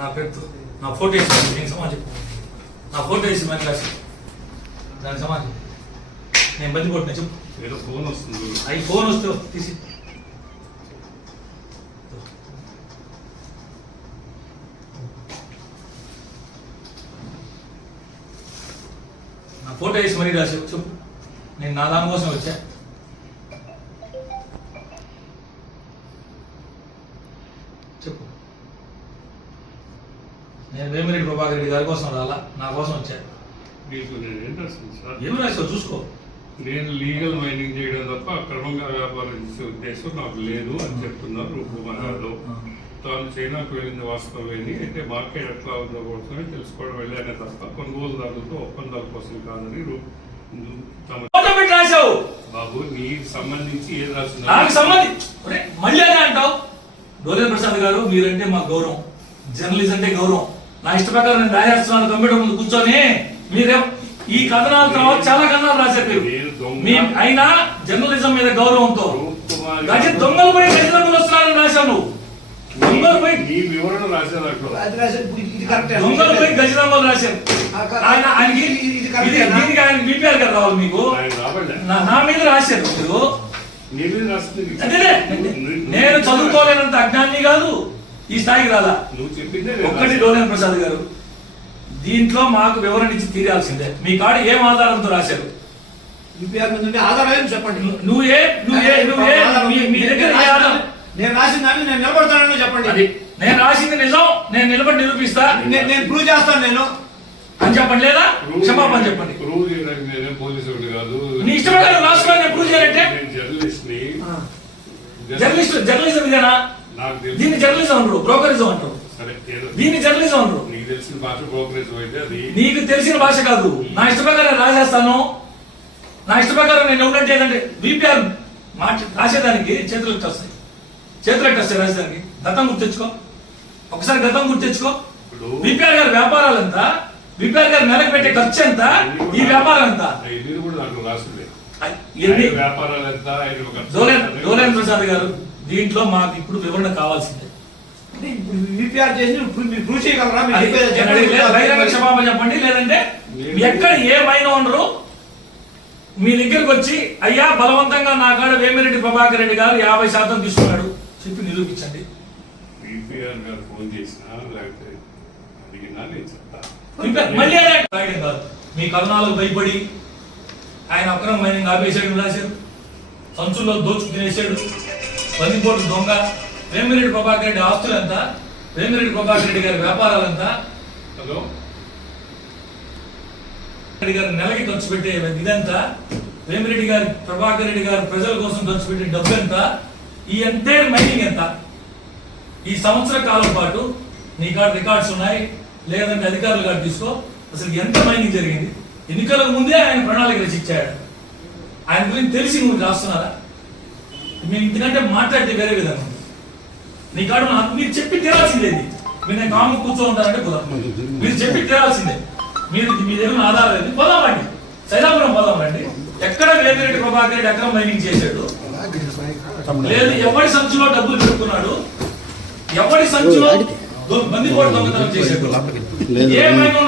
నా ఫోటో వేసి దీనికి సమాజం నా ఫోటో వేసి మరి రాసి దానికి సమాజం. నేను బంది కొట్టిన చెప్పు. ఏదో ఫోన్ వస్తుంది. అవి ఫోన్ వస్తే తీసి. నా ఫోటో వేసి మరీ రాసి చెప్పు. నేను నా దాని కోసం వచ్చా. నేను వేమిరెడ్డి ప్రభాకర్ రెడ్డి గారి కోసం రాలా నా కోసం వచ్చా. మీకు నేను ఏం రాసింది సార్? ఏమి రాసావు చూసుకో. నేను లీగల్ మైనింగ్ చేయడం తప్ప అక్రమంగా వ్యాపారం చేసే ఉద్దేశం నాకు లేదు అని చెప్తున్నారు గారు తాను చైనాకు వెళ్ళింది వాస్తవమేని అయితే మార్కెట్ ఎట్లా ఉందో కోసమే తెలుసుకోవడం వెళ్ళానే తప్ప కొనుగోలుదారులతో ఒప్పందాల కోసం కాదని బాబు నీకు సంబంధించి ఏది రాసిందో నాకు సంబంధించి మళ్ళీ అదే అంటావు? డోలే ప్రసాద్ గారు మీరంటే మా గౌరవం. జర్నలిస్ట్ అంటే గౌరవం. నా ఇష్ట ప్రకారం నేను కంప్యూటర్ ముందు కూర్చొని మీరేం ఈ కథనాల తర్వాత చాలా కథనాలు రాశారు మీరు. మీ అయినా జర్నలిజం మీద గౌరవంతో గజ దొంగలు పోయి గజ దొంగలు వస్తున్నారని రాశావు నువ్వు. దొంగలు పోయి వివరణ రాశారు. దొంగలు పోయి గజ దొంగలు రాశారు. ఆయన ఆయనకి? దీనికి ఆయన బీపీఆర్ గారు రావాలి మీకు. నా- నా మీద రాశారు మీరు. అదే నేను చదువుకోలేనంత అజ్ఞాని కాదు. ఈ స్థాయికి రాలా? నువ్వు చెప్పిందే ఒక్కటి. డోలేన్ ప్రసాద్ గారు దీంట్లో మాకు వివరణ ఇచ్చి తీరాల్సిందే. మీ కాడ ఏం ఆధారంతో రాశారు? యూపీఆర్ మీద ఉండే ఆధారం ఏం చెప్పండి? ను- నువ్వే నువ్వే నువ్వే మీ- మీ దగ్గర ఏ ఆధారం? నేను రాసిన దాన్ని నేను నిలబడతానని చెప్పండి. నేను రాసింది నిజం నేను నిలబడి నిరూపిస్తా. నేను నేను ప్రూవ్ చేస్తాను నేను. అని చెప్పండి లేదా? క్షమాపణ చెప్పండి. ప్రూవ్ చేయడానికి నేనేం పోలీసుడు కాదు. నీ ఇష్టమైన రాష్ట్రాన్ని ప్రూవ్ చేయాలంటే? నేను జర్నలిస్ట్ని. జర్నలిస్ట్ జర్నలిజం ఇదేనా? దీన్ని జర్నలిజం అంటారు బ్రోకరిజం అంటారు. దీన్ని జర్నలిజం అంటారు. నీకు తెలిసిన భాష బ్రోకరేజ్ అయితే అది నీకు తెలిసిన భాష కాదు. నా ఇష్ట ప్రకారం రాసేస్తాను. నా ఇష్ట ప్రకారం నేను ఉన్నట్టు ఏంటంటే బీపీఆర్ మాట రాసేదానికి చేతులు ఎట్టి వస్తాయి చేతులు ఎట్టి వస్తాయి రాసేదానికి. గతం గుర్తు తెచ్చుకో. ఒకసారి గతం గుర్తు తెచ్చుకో. ఇప్పుడు బీపీఆర్ గారి వ్యాపారాలు ఎంత? బీపీఆర్ గారి నెలకు పెట్టే ఖర్చు ఎంత? ఈ వ్యాపారం ఎంత? వ్యాపారాలు ఎంత? డోలేన్ ప్రసాద్ గారు. దీంట్లో మాకు ఇప్పుడు వివరణ కావాల్సిందే. చెప్పండి. క్షమాపణ చెప్పండి లేదంటే ఎక్కడ ఏ మైన ఉండరు. మీ దగ్గరికి వచ్చి అయ్యా బలవంతంగా నా కాడ వేమిరెడ్డి ప్రభాకర్ రెడ్డి గారు యాభై శాతం తీసుకున్నాడు. చెప్పి నిరూపించండి మీ కథనాలకు భయపడి ఆయన అక్రమ మైనింగ్ ఆపేసాడు రాశారు సంచుల్లో దోచు తినేసాడు బందిపోటు దొంగ వేమిరెడ్డి ప్రభాకర్ రెడ్డి ఆస్తులు ఎంత వేమిరెడ్డి ప్రభాకర్ రెడ్డి గారి వ్యాపారాలు ఎంత హలో? రెడ్డి గారు నెలకి ఖర్చు పెట్టే ఇదంతా వేమిరెడ్డి గారి ప్రభాకర్ రెడ్డి గారు ప్రజల కోసం ఖర్చు పెట్టే డబ్బు ఎంత ఈ ఎంటైర్ మైనింగ్ ఎంత? ఈ సంవత్సర కాలం పాటు నీ కాడ రికార్డ్స్ ఉన్నాయి లేదంటే అధికారులు కాడ తీసుకో. అసలు ఎంత మైనింగ్ జరిగింది? ఎన్నికలకు ముందే ఆయన ప్రణాళిక రచించాడు. ఆయన గురించి తెలిసి నువ్వు రాస్తున్నారా మేము ఇంతకంటే మాట్లాడితే వేరే విధంగా నీ కాడు నాకు మీరు చెప్పి తీరాల్సిందే ఇది. మీరు నేను కాము కూర్చో ఉంటారంటే కుదరదు. మీరు చెప్పి తీరాల్సిందే. మీరు మీ దగ్గర ఆధారం లేదు పోదాం రండి. సైదాపురం పోదాం రండి. ఎక్కడ వేమిరెడ్డి ప్రభాకర్ రెడ్డి అక్రమ మైనింగ్ చేశాడు? లేదు ఎవరి సంచులో డబ్బులు పెట్టుకున్నాడు? ఎవరి సంచులో బందిపోటు దొంగతనం చేశాడు? ఏ మైనం